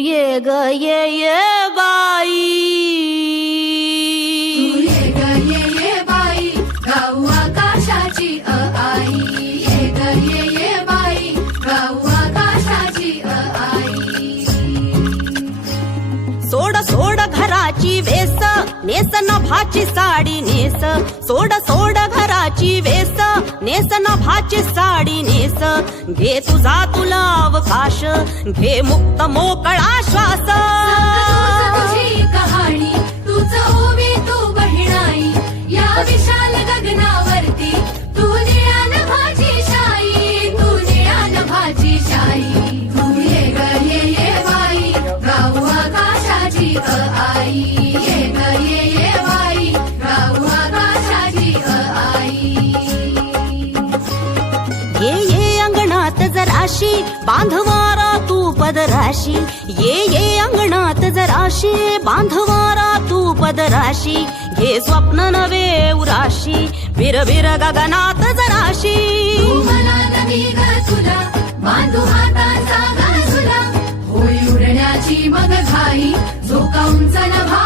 ये ग ये बाई, तू ये ग ये बाई, गाऊ आकाशाची आई. ये ग ये बाई, गाऊ आकाशाची आई. सोड सोड घराची वेस, नेस नभाची साडी नेस. सोड सोड घराची वेस, नेस नभाची साडी नेस. घे तुझा तुला अवकाश, घे मुक्त मोकळा श्वास. तुझी कहाणी, तूच ओवी तू बहिणाई. या विशाल गगनावरती तू निळ्या नभाची शाई. तू निळ्या नभाची शाई. तू ये ग ये बाई, गाऊ आकाशाची आई. ये ग ये बाई, गाऊ आकाशाची आई. ये अंगणात जराशी, बांधवारा तू पदराशी. ये अंगणात जराशी, बांधवारा तू पदराशी. घे स्वप्न नवे उराशी, बिरबिर गगनात जराशी. तू मला नवी ग तुला, बांधू हाताचा ग तुला. होई उडण्याची मग घाई, झोका उंच नभा